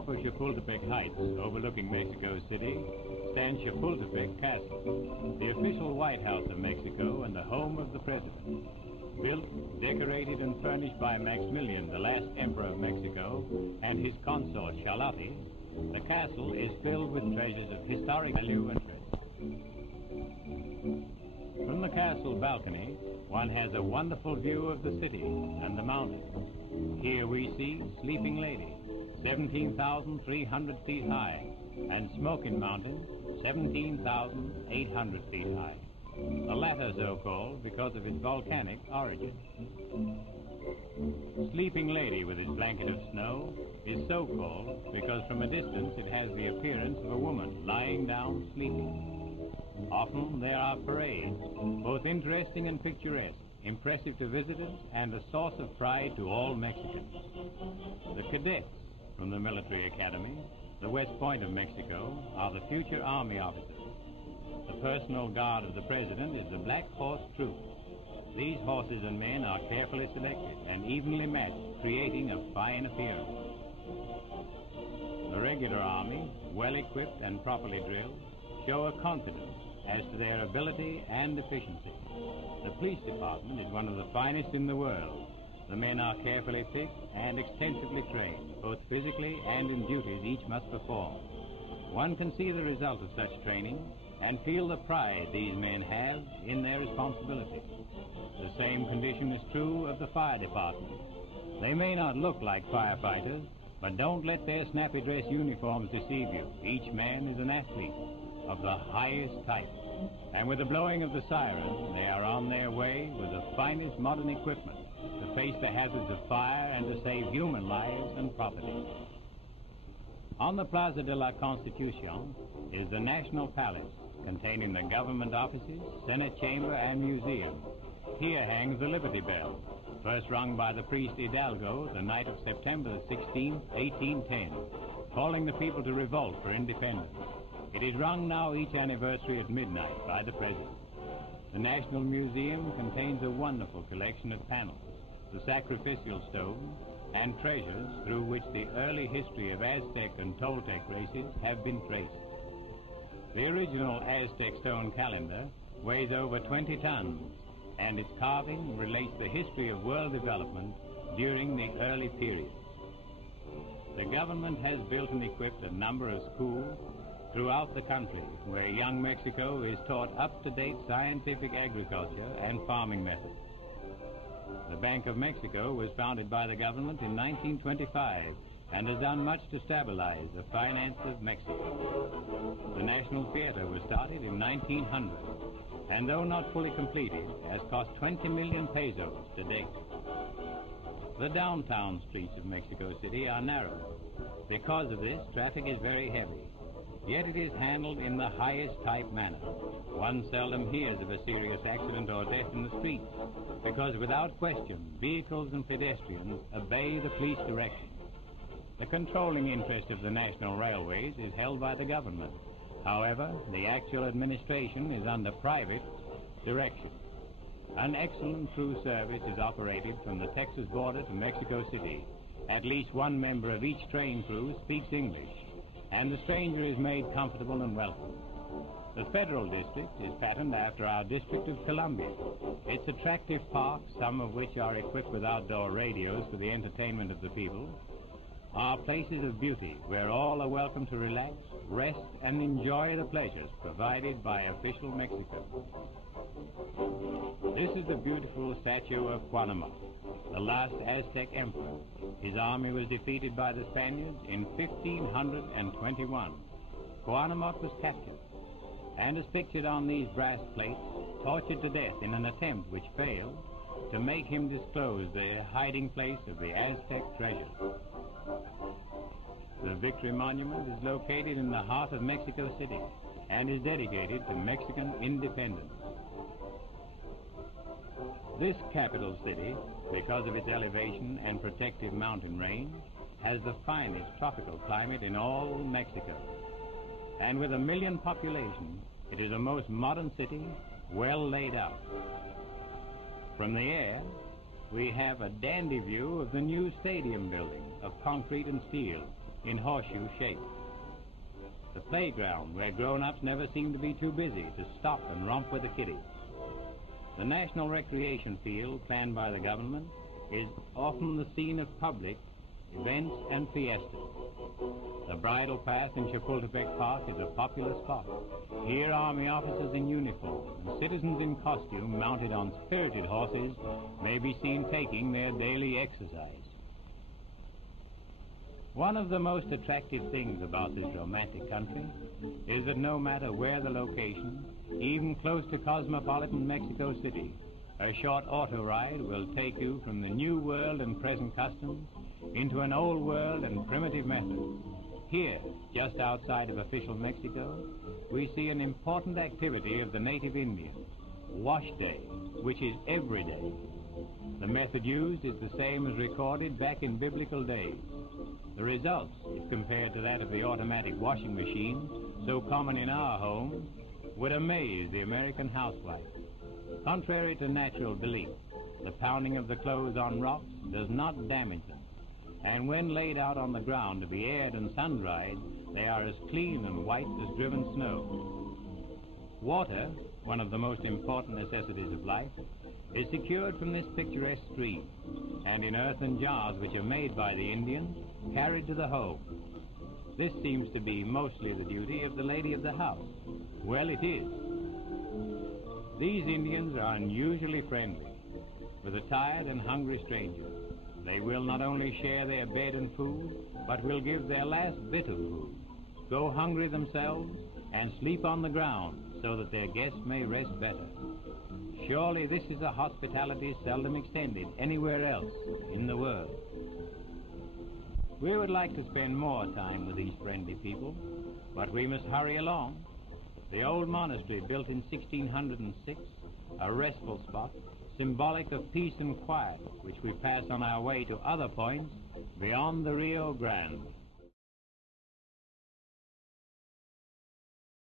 top of Chapultepec Heights, overlooking Mexico City, stands Chapultepec Castle, the official White House of Mexico and the home of the President. Built, decorated, and furnished by Maximilian, the last Emperor of Mexico, and his consort Charlotte, the castle is filled with treasures of historic value and interest. From the castle balcony, one has a wonderful view of the city and the mountains. Here we see Sleeping Lady, 17,300 feet high, and Smoking Mountain, 17,800 feet high. The latter so called because of its volcanic origin. Sleeping Lady, with its blanket of snow, is so called because from a distance it has the appearance of a woman lying down sleeping. Often there are parades, both interesting and picturesque, impressive to visitors and a source of pride to all Mexicans. The cadets from the military academy, the West Point of Mexico, are the future army officers. The personal guard of the President is the Black Horse Troop. These horses and men are carefully selected and evenly matched, creating a fine appearance. The regular army, well equipped and properly drilled, show a confidence as to their ability and efficiency. The police department is one of the finest in the world. The men are carefully picked and extensively trained, both physically and in duties each must perform. One can see the result of such training and feel the pride these men have in their responsibility. The same condition is true of the fire department. They may not look like firefighters, but don't let their snappy dress uniforms deceive you. Each man is an athlete of the highest type. And with the blowing of the siren, they are on their way with the finest modern equipment to face the hazards of fire and to save human lives and property. On the Plaza de la Constitucion is the National Palace, containing the government offices, Senate chamber, and museum. Here hangs the Liberty Bell, first rung by the priest Hidalgo the night of September 16, 1810, calling the people to revolt for independence. It is rung now each anniversary at midnight by the President. The National Museum contains a wonderful collection of panels, the sacrificial stone, and treasures through which the early history of Aztec and Toltec races have been traced. The original Aztec stone calendar weighs over 20 tons, and its carving relates the history of world development during the early period. The government has built and equipped a number of schools throughout the country where young Mexico is taught up-to-date scientific agriculture and farming methods. The Bank of Mexico was founded by the government in 1925 and has done much to stabilize the finance of Mexico. The National Theater was started in 1900, and though not fully completed, has cost 20 million pesos to date. The downtown streets of Mexico City are narrow. Because of this, traffic is very heavy, yet it is handled in the highest type manner. One seldom hears of a serious accident or death in the streets, because without question, vehicles and pedestrians obey the police direction. The controlling interest of the national railways is held by the government. However, the actual administration is under private direction. An excellent through service is operated from the Texas border to Mexico City. At least one member of each train crew speaks English, and the stranger is made comfortable and welcome. The Federal District is patterned after our District of Columbia. Its attractive parks, some of which are equipped with outdoor radios for the entertainment of the people, are places of beauty where all are welcome to relax, rest, and enjoy the pleasures provided by official Mexico. This is the beautiful statue of Cuauhtémoc, the last Aztec emperor. His army was defeated by the Spaniards in 1521. Cuauhtémoc was captured, and as pictured on these brass plates, tortured to death in an attempt which failed to make him disclose the hiding place of the Aztec treasure. The Victory Monument is located in the heart of Mexico City and is dedicated to Mexican independence. This capital city, because of its elevation and protective mountain range, has the finest tropical climate in all Mexico. And with 1 million population, it is a most modern city, well laid out. From the air, we have a dandy view of the new stadium building of concrete and steel, in horseshoe shape. The playground where grown-ups never seem to be too busy to stop and romp with the kiddies. The National Recreation Field, planned by the government, is often the scene of public events and fiestas. The bridle path in Chapultepec Park is a popular spot. Here Army officers in uniform and citizens in costume mounted on spirited horses may be seen taking their daily exercise. One of the most attractive things about this romantic country is that no matter where the location, even close to cosmopolitan Mexico City, a short auto ride will take you from the new world and present customs into an old world and primitive methods. Here, just outside of official Mexico, we see an important activity of the native Indians, Wash Day, which is every day. The method used is the same as recorded back in biblical days. The results, if compared to that of the automatic washing machine, so common in our homes, would amaze the American housewife. Contrary to natural belief, the pounding of the clothes on rocks does not damage them, and when laid out on the ground to be aired and sun-dried, they are as clean and white as driven snow. Water, one of the most important necessities of life, is secured from this picturesque stream, and in earthen jars which are made by the Indians, carried to the home. This seems to be mostly the duty of the lady of the house. Well, it is. These Indians are unusually friendly. With a tired and hungry stranger, they will not only share their bed and food, but will give their last bit of food, go hungry themselves, and sleep on the ground so that their guests may rest better. Surely this is a hospitality seldom extended anywhere else in the world. We would like to spend more time with these friendly people, but we must hurry along. The old monastery, built in 1606, a restful spot, symbolic of peace and quiet, which we pass on our way to other points beyond the Rio Grande.